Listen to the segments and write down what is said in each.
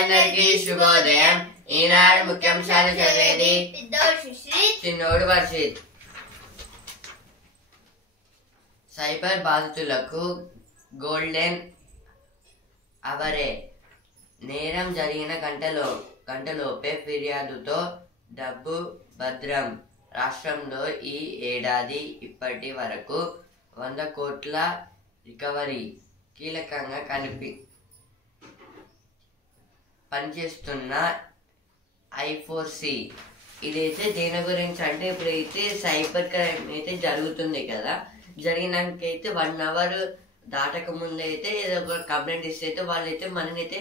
అందరికీ శుభోదయం. ఈనాడు ముఖ్యాంశాలు చదివేది చిన్నోడు వర్షిత్. సైబర్ బాధితులకు గోల్డెన్ అవరే. నేరం జరిగిన గంటలోపే ఫిర్యాదుతో డబ్బు భద్రం. రాష్ట్రంలో ఈ ఏడాది ఇప్పటి వరకు 100 కోట్ల రికవరీ. కీలకంగా పనిచేస్తున్న I4C. ఇదైతే దేని గురించి అంటే ఇప్పుడైతే సైబర్ క్రైమ్ అయితే జరుగుతుంది కదా, జరిగినాకైతే 1 అవర్ దాటక ముందు అయితే ఏదో ఒక కంప్లైంట్ ఇస్తే అయితే వాళ్ళైతే మనని అయితే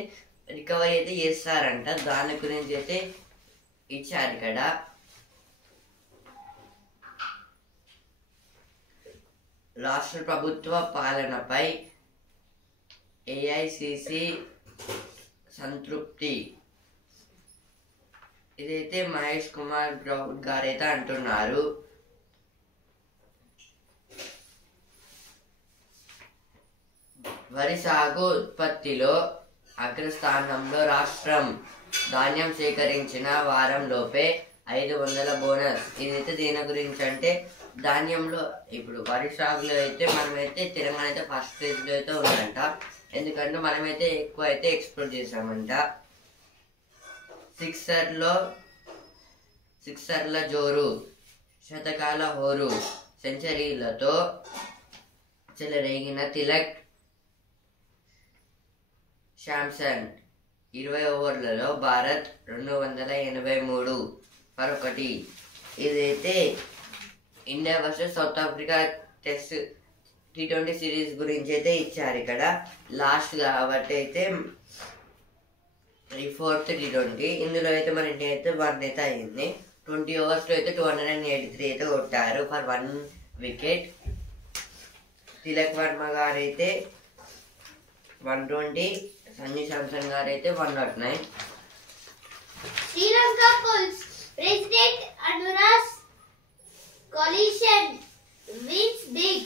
రికవరీ అయితే చేస్తారంట. దాని గురించి అయితే ఇచ్చారు ఇక్కడ. రాష్ట్ర ప్రభుత్వ పాలనపై AICC సంతృప్తి. ఇదైతే మహేష్ కుమార్ గౌడ్ గారైతే అంటున్నారు. వరి సాగు ఉత్పత్తిలో అగ్రస్థానంలో రాష్ట్రం. ధాన్యం సేకరించిన వారంలోపే 500 బోనస్. ఇదైతే దేని గురించి అంటే ధాన్యంలో ఇప్పుడు వరి సాగులో అయితే మనమైతే తెలంగాణ అయితే ఫస్ట్ ప్లేస్ లో అయితే ఉందంట. ఎందుకంటే మనమైతే ఎక్కువ అయితే ఎక్స్పోర్ట్ చేసామంట. సిక్సర్ల జోరు, శతకాల హోరు, సెంచరీలతో చెలరేగిన తిలక్ శాంసన్. 20 ఓవర్లలో భారత్ 283 ఫర్ 1. ఇదైతే India versus south Africa test T20 series గురించి అయితే ఇచ్చారు ఇక్కడ. లాస్ట్ కాబట్టి అయితే 4th T20. ఇందులో అయితే మన ఇండియా అయితే 1 అయితే అయింది. 20 ఓవర్స్లో అయితే 283 అయితే కొట్టారు ఫర్ 1 వికెట్. తిలక్ వర్మ గారు అయితే 120, సంజు శాంసన్ గారు అయితే 109. Sri Lanka polls. President Anura's coalition wins big.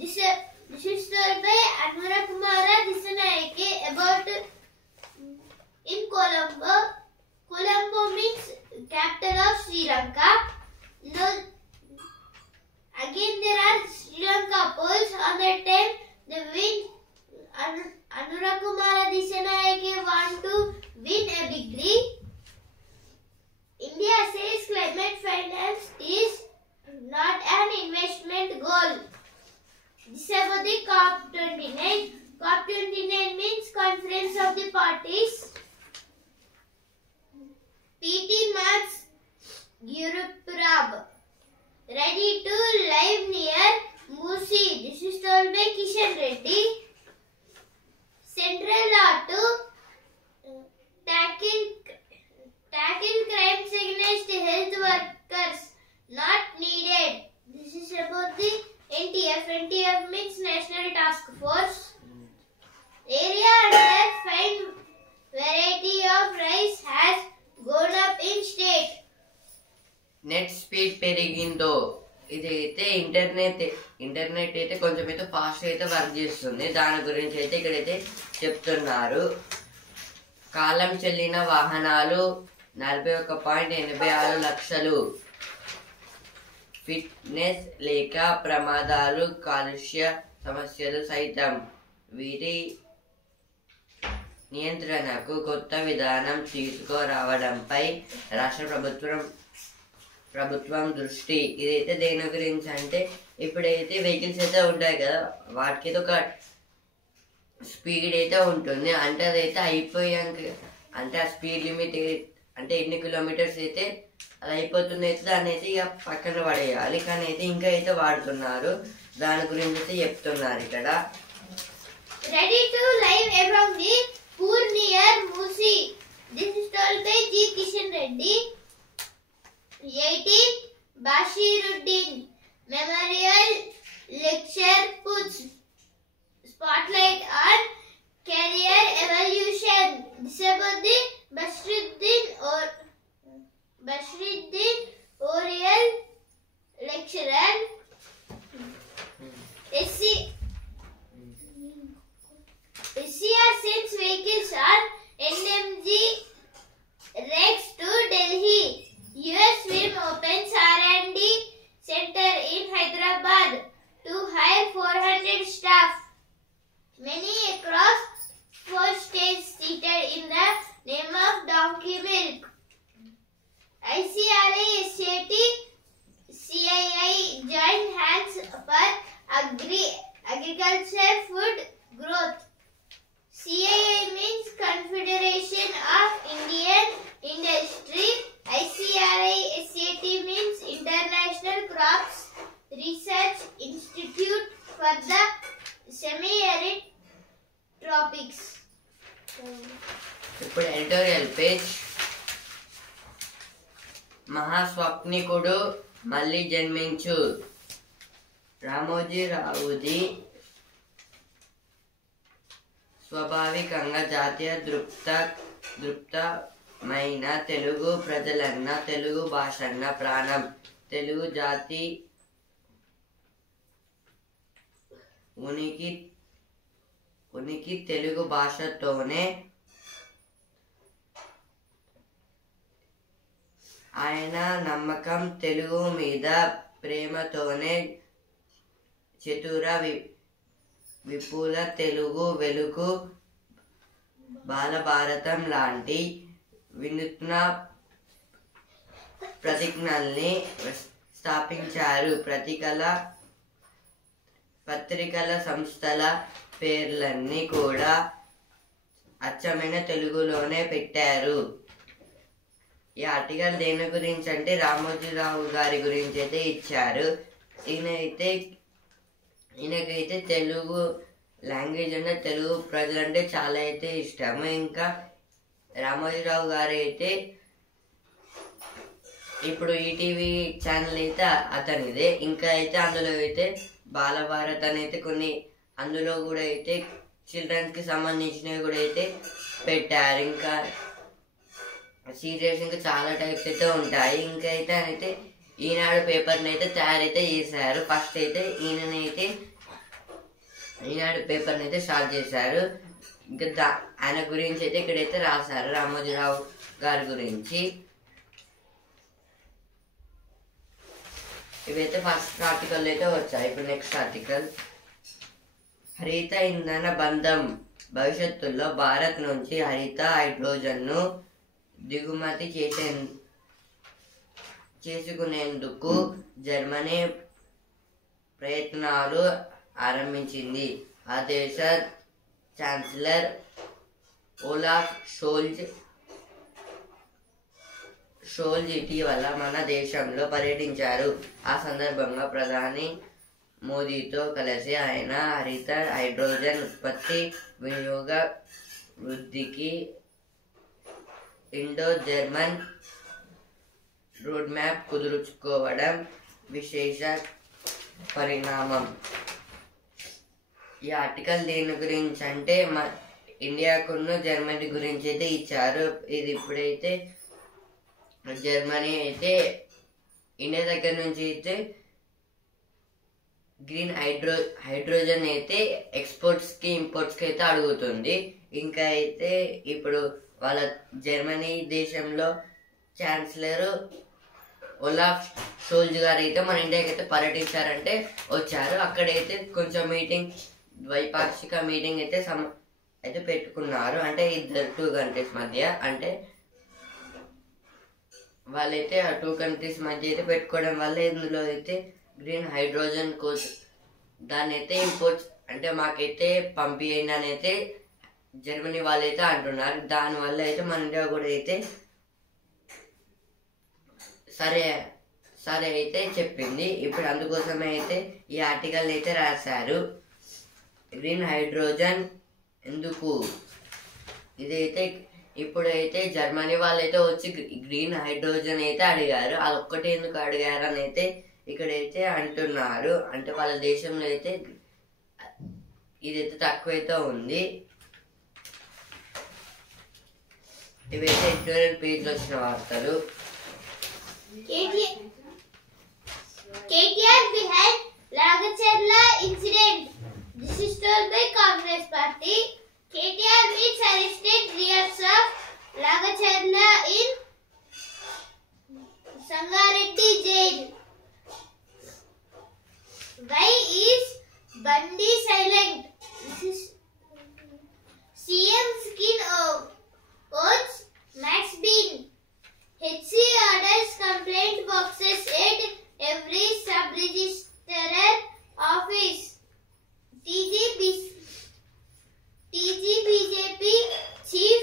This is told by Anura Kumara Dissanayake about in Colombo. Colombo means capital of Sri Lanka. No, again there are Sri Lanka polls on that time. The win Anura Kumara Dissanayake want to win a degree. India says climate finance is not an investment goal. This is about the COP29. COP29 means Conference of the Parties. PT Max Gurupurab ready to live near Musi. This is told by Kishan Reddy. Central law to tackle crimes against health workers not needed. This is about the NTF. NTF means National Task Force. Area under fine variety of rice has gone up in state. Net speed పెరిగిందో. ఇదైతే internet అయితే కొంచెం అయితే fast అయితే work చేస్తుంది. దాని గురించి అయితే ఇక్కడైతే చెప్తున్నారు. కాలం చెల్లిన వాహనాలు 41.86 లక్షలు. ఫిట్నెస్ లేక ప్రమాదాలు, కాలుష్య సమస్యలు సైతం. వీటి నియంత్రణకు కొత్త విధానం తీసుకురావడంపై రాష్ట్ర ప్రభుత్వం దృష్టి. ఇదైతే దేని గురించి అంటే ఇప్పుడైతే వెహికల్స్ అయితే ఉంటాయి కదా, వాటికి ఒక స్పీడ్ అయితే ఉంటుంది. అంటే అదైతే అయిపోయాక అంటే ఆ స్పీడ్ లిమిట్ అంటే ఎన్ని కిలోమీటర్స్ అయితే అది అయిపోతుంది అయితే దాన్ని అయితే ఇక పక్కన పడేయాలి. కానీ అయితే ఇంకా అయితే వాడుతున్నారు. దాని గురించి అయితే చెప్తున్నారు ఇక్కడ. Ready to live among the poor near Musi. This is told by G. Kishan Reddy. 18 Bashiruddin Memorial Lecture puts spotlight on career evolution. This is about the Bashiruddin Oriel lecturer. SCR sends vehicle ఇప్పుడు editorial page. మహాస్వప్నికుడు మళ్ళీ జన్మించు. రామోజీరావుది స్వాభావికంగా జాతీయ దృప్తమైన తెలుగు ప్రజలన్న, తెలుగు భాషన్న ప్రాణం. తెలుగు జాతి ఉనికి తెలుగు భాషతోనే. ఆయన నమ్మకం తెలుగు మీద ప్రేమతోనే. చతుర విపుల తెలుగు వెలుగు బాలభారతం లాంటి వినూత్న ప్రతిజ్ఞల్ని స్థాపించారు. పత్రికల సంస్థల పేర్లన్నీ కూడా అచ్చమైన తెలుగులోనే పెట్టారు. ఈ ఆర్టికల్ దేని గురించి అంటే రామోజీరావు గారి గురించి అయితే ఇచ్చారు. ఈయనకైతే తెలుగు లాంగ్వేజ్ అంటే తెలుగు ప్రజలంటే చాలా అయితే ఇష్టము. ఇంకా రామోజీరావు గారు అయితే ఇప్పుడు ఈటీవీ ఛానల్ అయితే అతనిదే. ఇంకా అయితే అందులో అయితే బాలభారత్ అని అయితే కొన్ని అందులో కూడా అయితే చిల్డ్రన్స్ కి సంబంధించినవి కూడా అయితే పెట్టారు. ఇంకా సీరియల్స్ ఇంకా చాలా టైప్స్ అయితే ఉంటాయి. ఇంకా అయితే ఈనాడు పేపర్ని అయితే తయారైతే చేశారు. ఫస్ట్ అయితే ఈనాడు పేపర్ని అయితే స్టార్ట్ చేశారు. ఇంకా ఆయన గురించి అయితే ఇక్కడైతే రాశారు, రామోజీరావు గారి గురించి. ఇవైతే ఫస్ట్ ఆర్టికల్ అయితే వచ్చాయి. ఇప్పుడు నెక్స్ట్ ఆర్టికల్. హరిత ఇంధన బంధం. భవిష్యత్తులో భారత్ నుంచి హరిత హైడ్రోజన్ను దిగుమతి చేసుకునేందుకు జర్మనీ ప్రయత్నాలు ఆరంభించింది. ఆ దేశ ఛాన్సలర్ ఓలాఫ్ షోల్జ్ ఇటీవల మన దేశంలో పర్యటించారు. ఆ సందర్భంగా ప్రధాని మోదీతో కలిసి ఆయన హరిత హైడ్రోజన్ ఉత్పత్తి వినియోగ వృద్ధికి ఇండో జర్మన్ రోడ్ మ్యాప్ కుదుర్చుకోవడం విశేష పరిణామం. ఈ ఆర్టికల్ దేని గురించి అంటే ఇండియాకున్న జర్మనీ గురించి అయితే ఇచ్చారు. ఇది ఇప్పుడైతే జర్మనీ అయితే ఇండియా దగ్గర నుంచి అయితే గ్రీన్ హైడ్రోజన్ అయితే ఎక్స్పోర్ట్స్ కి ఇంపోర్ట్స్ కి అయితే అడుగుతుంది. ఇంకా అయితే ఇప్పుడు వాళ్ళ జర్మనీ దేశంలో ఛాన్సలర్ ఓలాఫ్ షోల్జ్ గారు అయితే మన ఇండియాకి అయితే పర్యటించారంటే వచ్చారు. అక్కడైతే కొంచెం ద్వైపాక్షిక మీటింగ్ అయితే పెట్టుకున్నారు. అంటే ఇద్దరు 2 కంట్రీస్ మధ్య. అంటే వాళ్ళైతే ఆ 2 కంట్రీస్ మధ్య అయితే పెట్టుకోవడం వల్ల ఇందులో అయితే గ్రీన్ హైడ్రోజన్ కోసం దాన్ని అయితే ఇంపోర్ట్స్ అంటే మాకైతే పంపియండి అని అయితే జర్మనీ వాళ్ళైతే అంటున్నారు. దానివల్ల అయితే మన ఇండియా కూడా అయితే సరే అయితే చెప్పింది. ఇప్పుడు అందుకోసమే అయితే ఈ ఆర్టికల్ అయితే రాశారు. గ్రీన్ హైడ్రోజన్ ఎందుకు ఇదైతే ఇప్పుడైతే జర్మనీ వాళ్ళైతే వచ్చి గ్రీన్ హైడ్రోజన్ అయితే అడిగారు. అది ఒక్కటే ఎందుకు అడిగారు అని అయితే ఇక్కడైతే అంటున్నారు. అంటే వాళ్ళ దేశంలో అయితే ఇదైతే తక్కువైతే ఉంది. ఇవైతే ఎడిటోరియల్ పేజ్ లో వచ్చిన వార్తలు. KTR behind Lagacherla incident. This is told by Congress Party. KTR meets arrested rears of Lagacherla in Sangareddy jail. Why is Bandi silent? This is CM skin oats Max Bean. HC orders complaint boxes at every sub-registrar office. TG BJP chief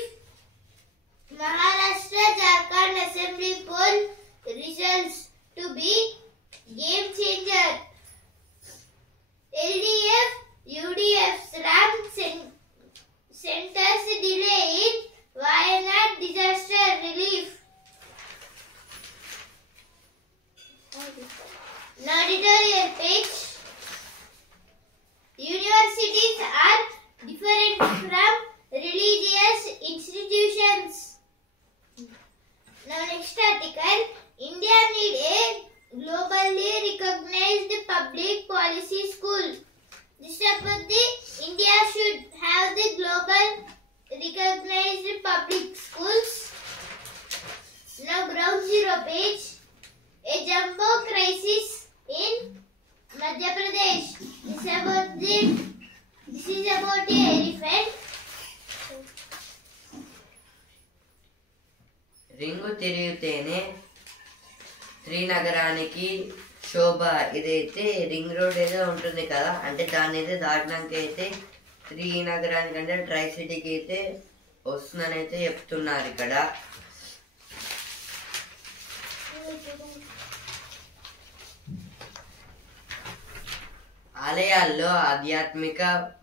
ring తిరిగితేనే శ్రీనగరానికి శోభ. ఇదైతే ring road ఏదో ఉంటుంది కదా, అంటే దాన్ని అయితే దాటినాక అయితే శ్రీనగరానికి అంటే ట్రై సిటీకి అయితే వస్తుందని అయితే చెప్తున్నారు ఇక్కడ. ఆలయాల్లో ఆధ్యాత్మిక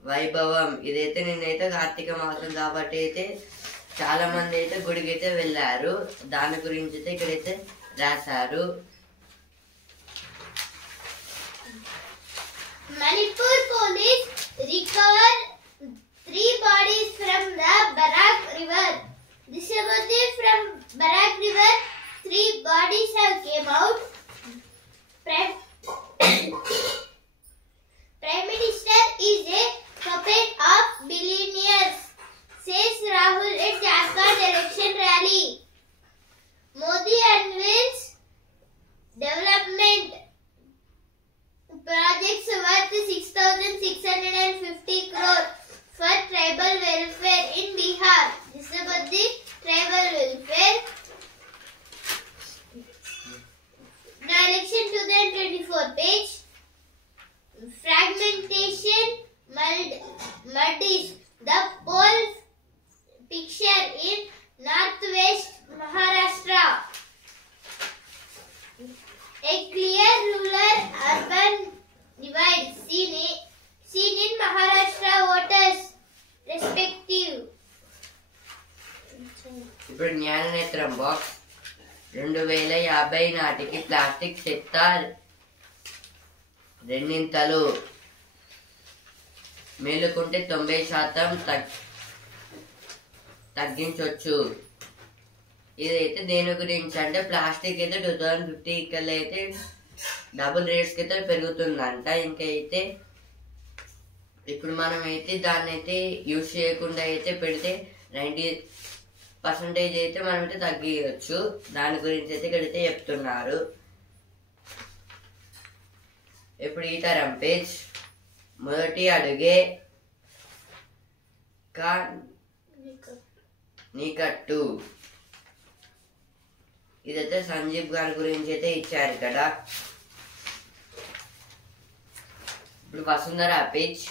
వైభవం. ఇదైతే నేనైతే కార్తీక మాసం కాబట్టి అయితే చాలా మంది అయితే గుడికి అయితే వెళ్ళారు. దాని గురించి అయితే ఇక్కడైతే రాశారు. Manipur police recover 3 bodies from the Barak River. This about from Barak River, 3 bodies have came out. Prime Minister is a puppet of billionaires, says Rahul at Jharkhand election rally. Modi unveils development projects worth 6,650 crore for tribal welfare in Bihar. This is about the tribal welfare. The election 2024 page. Fragmentation muddies the poll picture in northwest Maharashtra. A clear rural-urban divide seen in Maharashtra voters respective. ఇప్పుడు జ్ఞాననేత్రం box. 2050 నాటికి plastic చెత్త రెండింతలు, మేలుకుంటే 90% తగ్గించవచ్చు. ఇదైతే దేని గురించి అంటే plastic అయితే 2050 కల్లా అయితే డబుల్ రేట్స్కి అయితే పెరుగుతుందంట. ఇంకైతే ఇప్పుడు మనం అయితే దాన్ని అయితే యూజ్ చేయకుండా అయితే పెడితే 90% అయితే మనం అయితే తగ్గించవచ్చు. దాని గురించి అయితే ఇక్కడైతే చెప్తున్నారు. ఇప్పుడు ఈ తరం పేజ్. మొదటి అడుగే నీకట్టు. ఇదైతే సంజీవ్ గారి గురించి అయితే ఇచ్చారు ఇక్కడ. ఇప్పుడు వసుంధర పేజ్.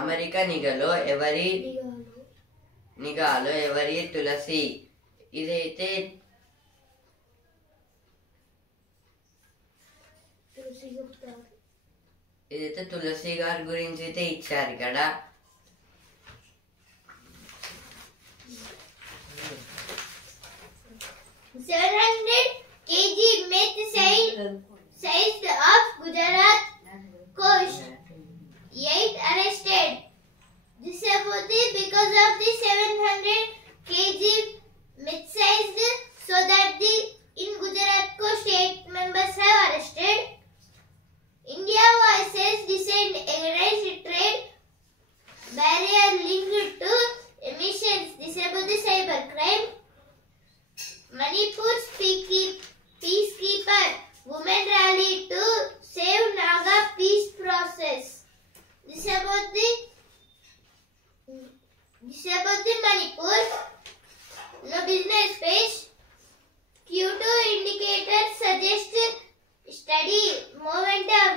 అమెరికా నిఘాలో ఎవరి తులసి. ఇదైతే తులసి గారి గురించి అయితే ఇచ్చారు ఇక్కడ. 700 kg meth seized off Gujarat coast. 8 arrested. This is because of the 700 kg meth seized, so that in Gujarat coast 8 members have arrested. India voices dissent against trade barrier linked to emissions. This is about the cyber crime. Manipur's peacekeeper women rally to save Naga peace process. This is about the Manipur. No business page. Q2 indicators suggest steady momentum.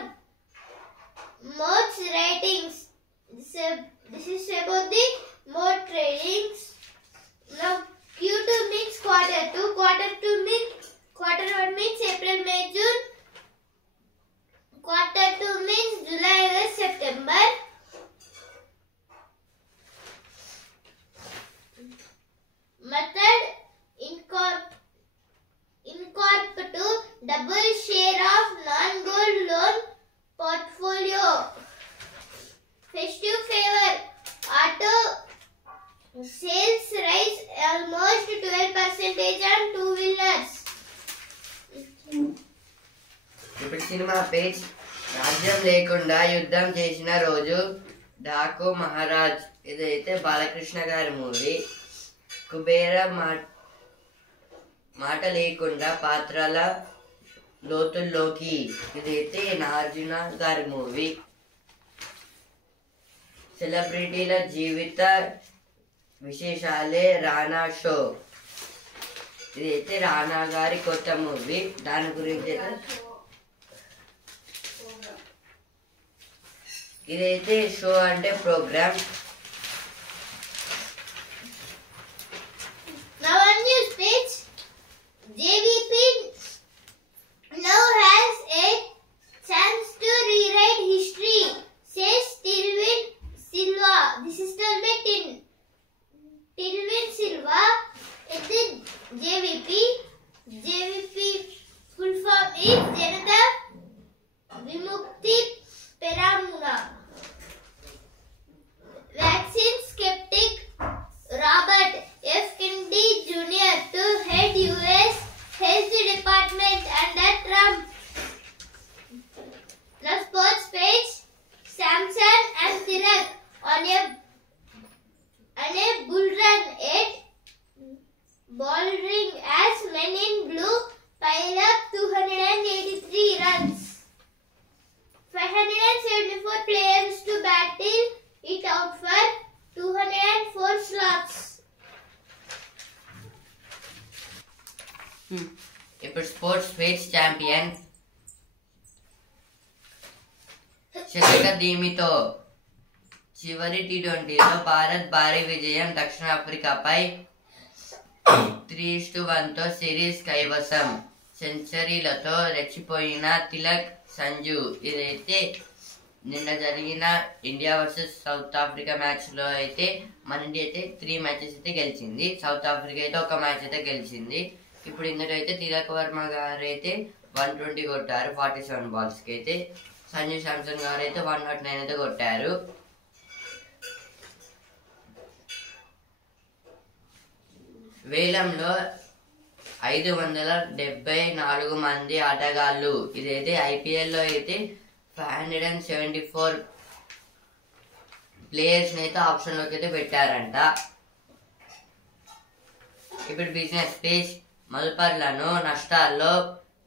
Modes ratings. This is about the mode tradings. Now Q2 means quarter 2. Quarter 1 means April, May, June. Quarter 2 means July, August, September. Method incorp to double share of non-gold loan portfolio. Festive favor. Auto sales rise almost 12% on two-wheelers. ఇప్పుడు cinema page. రాజ్యం లేకుండా యుద్ధం చేసిన రోజు. డాకు మహారాజ్. ఇదైతే బాలకృష్ణ గారి movie. Kubera మాట లేకుండా పాత్రల లోతుల్లోకి. ఇదైతే నాగార్జున గారి మూవీ. సెలబ్రిటీల జీవిత విశేషాలే రానా షో. ఇదైతే రానా గారి కొత్త మూవీ. దాని గురించి ఇదైతే షో అంటే programme. Now on news page, JVP now has a chance to rewrite history, says Tilvin Silva. This is told by Tilvin Silva at the JVP. JVP full form is Janata Vimukti Peramuna. Vaccine skeptic Robert F. Kennedy Jr. to head U.S. Health Department under Trump. The sports page, Samson and Tirak on a bull run at Bouldering as Men in Blue pile up 283 runs. 574 players to battle it out for 204 slots. ఇప్పుడు sports page champion శతక ధీమితో చివరి T20లో భారత్ భారీ విజయం. దక్షిణాఫ్రికాపై 3-1తో series కైవసం. సెంచరీలతో రెచ్చిపోయిన తిలక్, సంజు. ఇదైతే నిన్న జరిగిన India versus south Africa match లో అయితే మన ఇండియా అయితే 3 మ్యాచెస్ అయితే గెలిచింది. సౌత్ ఆఫ్రికా అయితే 1 మ్యాచ్ అయితే గెలిచింది. ఇప్పుడు ఇందులో అయితే తిలక్ వర్మ గారు అయితే 120 కొట్టారు 47 బాల్స్ కి. అయితే సంజు శాంసన్ గారు అయితే 109 అయితే కొట్టారు. వేలంలో 574 మంది ఆటగాళ్ళు. ఇదైతే IPL లో అయితే 574 ప్లేయర్స్ అయితే ఆప్షన్ లోకి అయితే పెట్టారంట. ఇప్పుడు బిజినెస్ పేజ్ మల్పర్లను నష్టాల్లో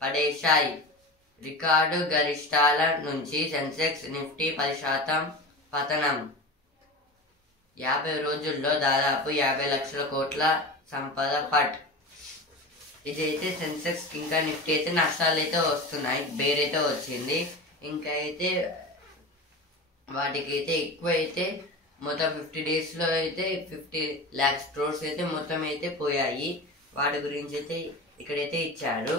పడేశాయి. రికార్డు గరిష్టాల నుంచి సెన్సెక్స్, నిఫ్టీ 10% పతనం. 50 రోజుల్లో దాదాపు 50 లక్షల కోట్ల సంపద పట్. ఇదైతే సెన్సెక్స్ ఇంకా నిఫ్టీ అయితే నష్టాలు అయితే వస్తున్నాయి. బేర్ అయితే వచ్చింది. ఇంకా అయితే వాటికి అయితే ఎక్కువ అయితే మొత్తం 50 days లో అయితే 50 lakhs crores అయితే మొత్తం అయితే పోయాయి. వాటి గురించి అయితే ఇక్కడైతే ఇచ్చాడు.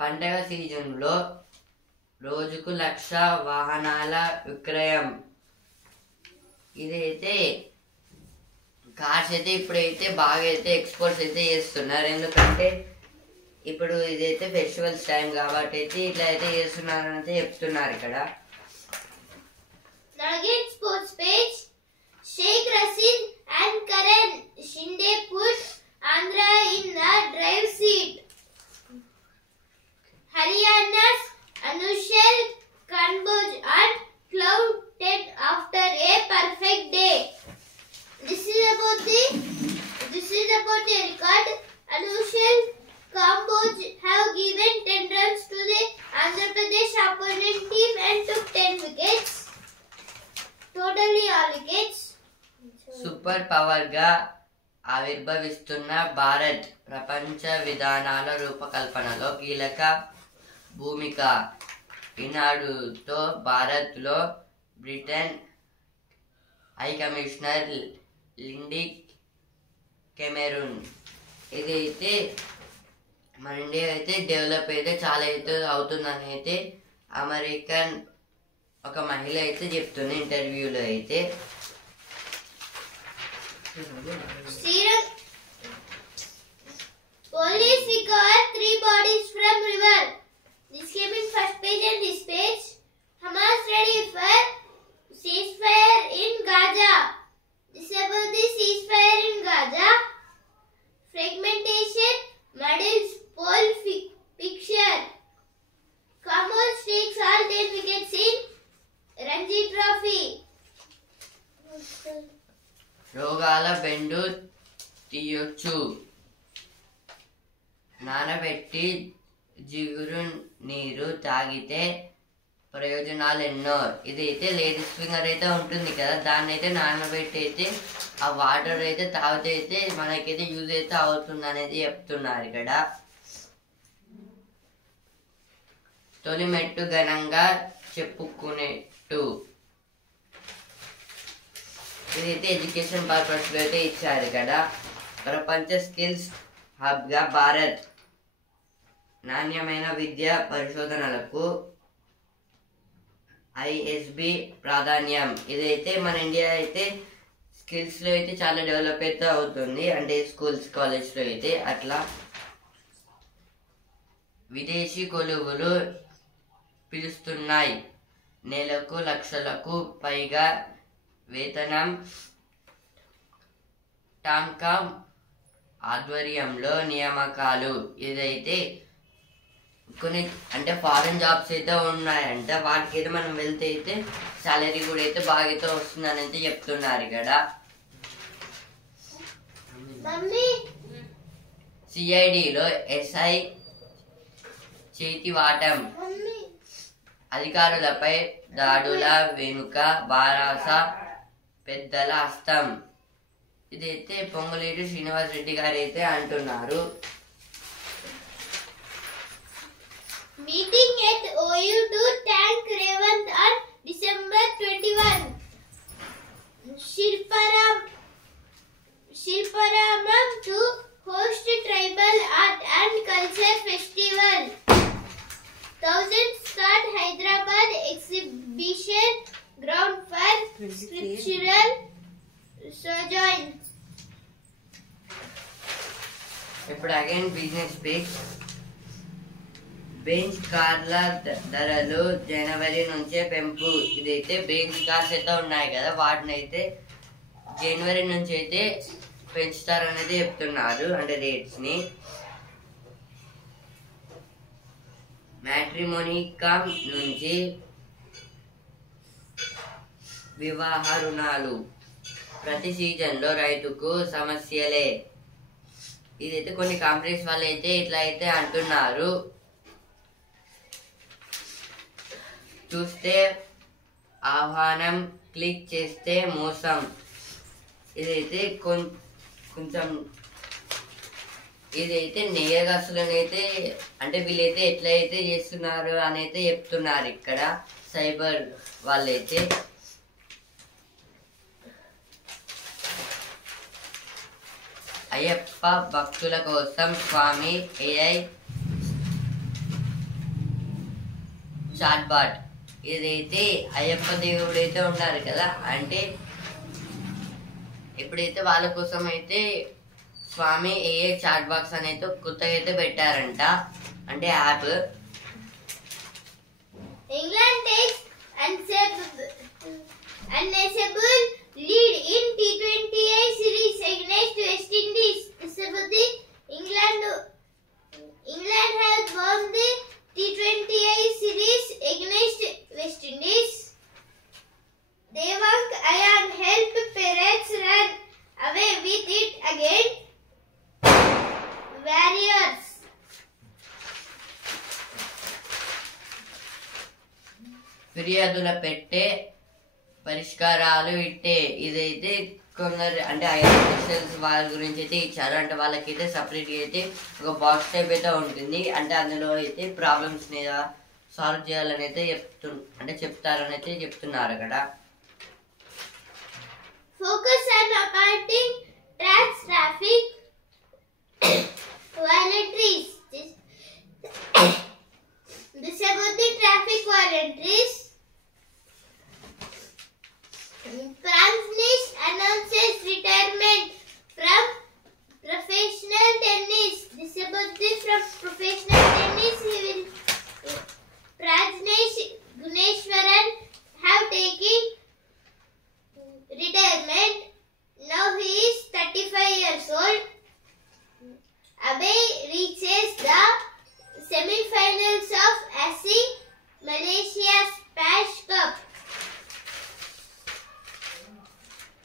పండగ సీజన్లో రోజుకు 1,00,000 వాహనాల విక్రయం. ఇదైతే కార్స్ అయితే ఇప్పుడైతే బాగా అయితే ఎక్స్పోర్ట్స్ అయితే చేస్తున్నారు. ఎందుకంటే ఇప్పుడు ఇదైతే ఫెస్టివల్స్ టైం కాబట్టి అయితే ఇట్లా అయితే చేస్తున్నారని అయితే చెప్తున్నారు ఇక్కడ. Again sports page, Sheikh Rashid and Karan Shinde put Andhra in the drive seat. Haryana's Anushal Kanboj and cloud 10 after a perfect day. This is about the record. Anushal Kanboj have given 10 runs to the Andhra Pradesh opponent team and took 10 wickets. Totally all wickets. Super power గా ఆవిర్భవిస్తున్న భారత్ ప్రపంచ విధానాల రూపకల్పనలో కీలక భూమిక. ఈనాడుతో భారత్ లో Britain high commissioner Lindy Cameroon. ఇదైతే మన India అయితే develop అయితే చాలా అయితే అవుతుందని అయితే అమెరికన్ ఒక మహిళ అయితే చెప్తుంది ఇంటర్వ్యూలో అయితే. Police recovered 3 bodies from river. This came in first page and this page. Hamas ready for ceasefire in Gaza. This is about the ceasefire in Gaza. Fragmentation muddles poll picture. Kamoj takes all 10 wickets in Ranji Trophy. రోగాల బెండు తీయొచ్చు. నానబెట్టి జిగురు నీరు తాగితే ప్రయోజనాలు ఎన్నో. ఇదైతే ladies finger అయితే ఉంటుంది కదా, దాన్ని అయితే నానబెట్టి అయితే ఆ వాటర్ అయితే తాగితే అయితే మనకైతే యూజ్ అయితే అవుతుంది అనేది చెప్తున్నారు ఇక్కడ. తొలి మెట్టు ఘనంగా చెప్పుకునేట్టు. ఇదైతే ఎడ్యుకేషన్ పర్పస్ లో అయితే ఇచ్చారు ఇక్కడ. ప్రపంచ స్కిల్స్ హబ్ గా భారత్ నాణ్యమైన విద్యా పరిశోధనలకు ISB ప్రాధాన్యం. ఇదైతే మన ఇండియా అయితే స్కిల్స్ లో అయితే చాలా డెవలప్ అయితే అవుతుంది, అంటే స్కూల్స్ కాలేజ్ లో అయితే అట్లా. విదేశీ కొలువులు పిలుస్తున్నాయి. నెలకు లక్షలకు పైగా వేతనం. టామ్కామ్ ఆధ్వర్యంలో నియామకాలు. ఇదైతే కొన్ని అంటే ఫారెన్ జాబ్స్ అయితే ఉన్నాయంట, వాటికి అయితే మనం వెళ్తే అయితే సాలరీ కూడా అయితే బాగా అయితే వస్తుందని అయితే చెప్తున్నారు ఇక్కడ. CIDలో SI చేతివాటం. అధికారులపై దాడుల వెనుక బారాస పెద్దల హస్తం. ఇదైతే పొంగులేటి శ్రీనివాస్ రెడ్డి గారు అయితే అంటున్నారు. Meeting at OU to thank Revant on December 21. Shilparamam to host Tribal Art and Culture Festival. Thousands start Hyderabad exhibition ground for scriptural sojourn. ఇప్పుడు అగైన్ బిజినెస్ పేజ్. బెంజ్ కార్ల ధరలు జనవరి నుంచే పెంపు. ఇదైతే బెంజ్ కార్స్ అయితే ఉన్నాయి కదా, వాటిని అయితే జనవరి నుంచి అయితే పెంచుతారనేది చెప్తున్నారు, అంటే రేట్స్ ని. మ్యాట్రిమోనికమ్ నుంచి వివాహ రుణాలు. ప్రతి సీజన్ లో రైతుకు సమస్యలే. ఇదైతే కొన్ని కంపెనీస్ వాళ్ళు అయితే ఇట్లా అయితే అంటున్నారు. చూస్తే ఆహ్వానం, క్లిక్ చేస్తే మోసం. ఇదైతే కొంచెం ఇదైతే నేరగాసులనైతే అంటే వీళ్ళైతే ఎట్లయితే చేస్తున్నారు అని అయితే చెప్తున్నారు ఇక్కడ సైబర్ వాళ్ళైతే. అయ్యప్ప భక్తుల కోసం స్వామి AI చాట్బాట్. ఇదైతే అయ్యప్ప దేవుడు అయితే ఉన్నారు కదా, అంటే ఇప్పుడైతే వాళ్ళ కోసం అయితే స్వామి AI చాట్ బాక్స్ అని అయితే కొత్తగా అయితే పెట్టారంట, అంటే app. England takes unacceptable lead in T20I series against West Indies. England has won the T20I series against West Indies. Devang Ayan helped Pirates run away with it against Warriors. ఫిర్యాదుల పెట్టే పరిష్కారాలు ఇట్టే. ఇదైతే కొందరు అంటే 5 క్వశ్చన్స్ వాళ్ళ గురించి అయితే ఇచ్చారు, అంటే వాళ్ళకైతే సపరేట్గా అయితే ఒక బాక్స్ టైప్ అయితే ఉంటుంది, అంటే అందులో అయితే ప్రాబ్లమ్స్ మీద సాల్వ్ చేయాలని అయితే చెప్తారని అయితే చెప్తున్నారు అక్కడ. Focus on accounting traffic voluntaries. This about the traffic voluntaries. Pranjnesh announces retirement from professional tennis. This about the from professional tennis. He will Pranjnesh Guneshwaran have taken retirement. Now he is 35 years old. Abhay reaches the semi-finals of ASIA Malaysia Smash Cup.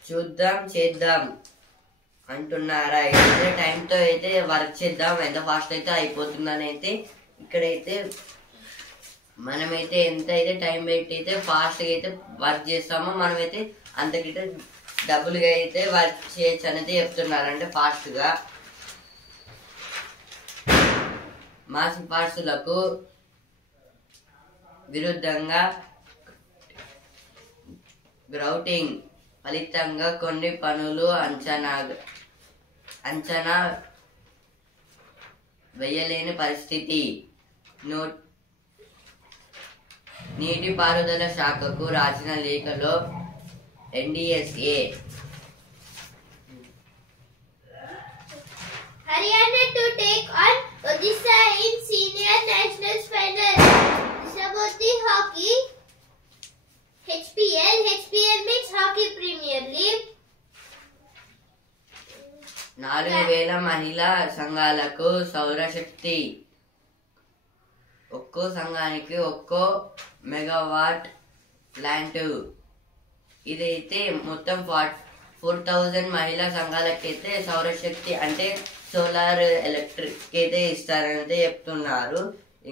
చూద్దాం చేద్దాం అంటున్నారా? అయితే టైంతో అయితే work చేద్దాం, ఎంత fast అయితే అయిపోతుందని అయితే ఇక్కడైతే మనమైతే ఎంత అయితే టైం పెట్టి అయితే ఫాస్ట్గా అయితే వర్క్ చేస్తామో మనమైతే అంతకిట డబ్బులుగా అయితే వర్క్ చేయొచ్చు అనేది చెప్తున్నారు. అంటే ఫాస్ట్గా మా సిఫార్సులకు విరుద్ధంగా గ్రౌటింగ్ ఫలితంగా కొన్ని పనులు అంచనా వేయలేని పరిస్థితి. నీటిపారుదల శాఖకు రాసిన లేఖలో NDSA Haryana to take on Odisha in senior nationals final. This about the hockey. HPL means Hockey Premier League. 4,000 మహిళా సంఘాలకు సౌరశక్తి. ఒక్కో సంఘానికి ఒక్కో మెగావాట్ ప్లాంట్. ఇదైతే మొత్తం 4,000 మహిళా సంఘాలకైతే సౌరశక్తి అంటే సోలార్ ఎలక్ట్రిక్ అయితే ఇస్తారని చెప్తున్నారు.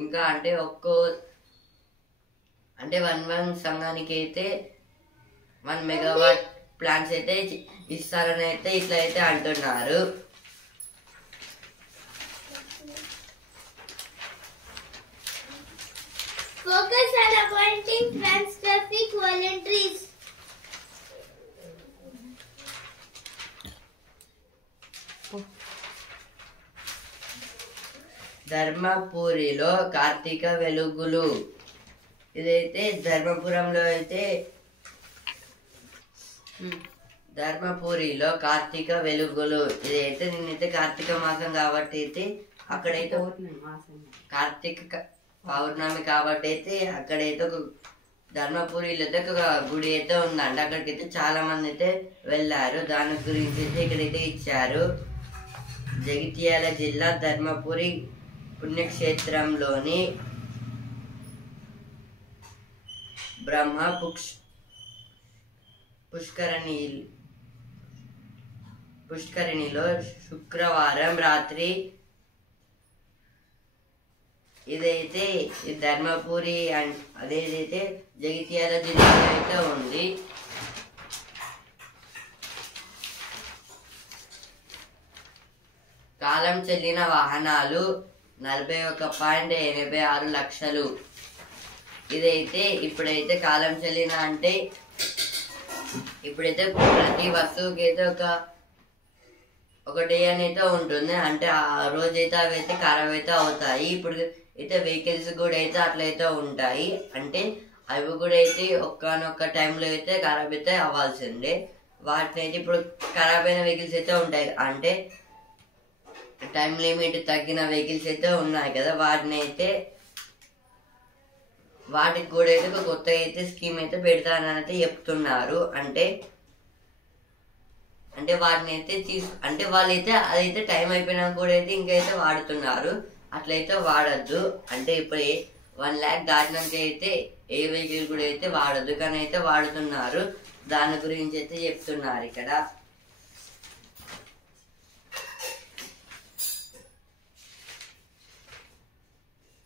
ఇంకా అంటే అంటే 1 సంఘానికి అయితే 1 మెగావాట్ ప్లాంట్స్ అయితే ఇస్తారని అయితే ఇట్లా అయితే అంటున్నారు. Focus on appointing trans-traffic volunteers. ధర్మపురిలో Karthika వెలుగులు. ఇదైతే ధర్మపురంలో అయితే ధర్మపురిలో కార్తీక వెలుగులు. ఇదైతే నిన్నైతే కార్తీక మాసం కాబట్టి అయితే అక్కడైతే కార్తీక పౌర్ణమి కాబట్టి అయితే అక్కడైతే ఒక ధర్మపురిలో అయితే ఒక గుడి అయితే ఉందండి. అక్కడికైతే చాలా మంది అయితే వెళ్ళారు. దాని గురించి అయితే ఇక్కడైతే ఇచ్చారు. జగిత్యాల జిల్లా ధర్మపురి పుణ్యక్షేత్రంలోని బ్రహ్మ పుష్కరిణిలో శుక్రవారం రాత్రి ఇదైతే ధర్మపురి అదేదైతే జగిత్యాల జిల్లాలో అయితే ఉంది. కాలం చెల్లిన వాహనాలు 41.86 లక్షలు. ఇదైతే ఇప్పుడైతే కాలం చెల్లిన అంటే ఇప్పుడైతే ప్రతి వస్తువుకి అయితే ఒక డే అనేది ఉంటుంది. అంటే ఆ రోజైతే అవి అయితే ఖరాబ్ అయితే అవుతాయి. ఇప్పుడు అయితే వెహికల్స్ కూడా అయితే అట్లయితే ఉంటాయి. అంటే అవి కూడా అయితే ఒక్కనొక్క టైంలో అయితే ఖరాబ్ అయితే అవ్వాల్సిందే. వాటిని అయితే ఇప్పుడు ఖరాబ్ అయిన వెహికల్స్ అయితే ఉంటాయి. అంటే టైం లిమిట్ తగ్గిన వెహికల్స్ అయితే ఉన్నాయి కదా, వాటికి కూడా అయితే ఒక కొత్త అయితే స్కీమ్ అయితే పెడతానని అయితే చెప్తున్నారు. అంటే వాటిని అయితే అంటే వాళ్ళైతే అదైతే టైం అయిపోయినా కూడా అయితే ఇంకైతే వాడుతున్నారు. అట్లయితే వాడద్దు. అంటే ఇప్పుడు 1 lakh దాటినాక అయితే ఏ వెహికల్ కూడా అయితే వాడద్దు, కానీ అయితే వాడుతున్నారు. దాని గురించి అయితే చెప్తున్నారు ఇక్కడ.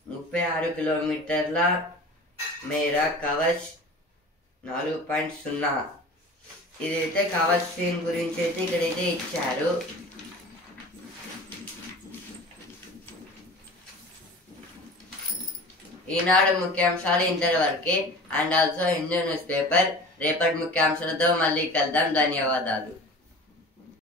"36 కిలోమీటర్ల మేర కవచ్ 4.0". ఇదైతే కవచ్ ట్రైన్ గురించి అయితే ఇక్కడైతే ఇచ్చారు. ఈనాడు ముఖ్యాంశాలు ఇంతవరకే. And also Hindu news paper. రేపటి ముఖ్యాంశాలతో మళ్ళీ కలుద్దాం. ధన్యవాదాలు.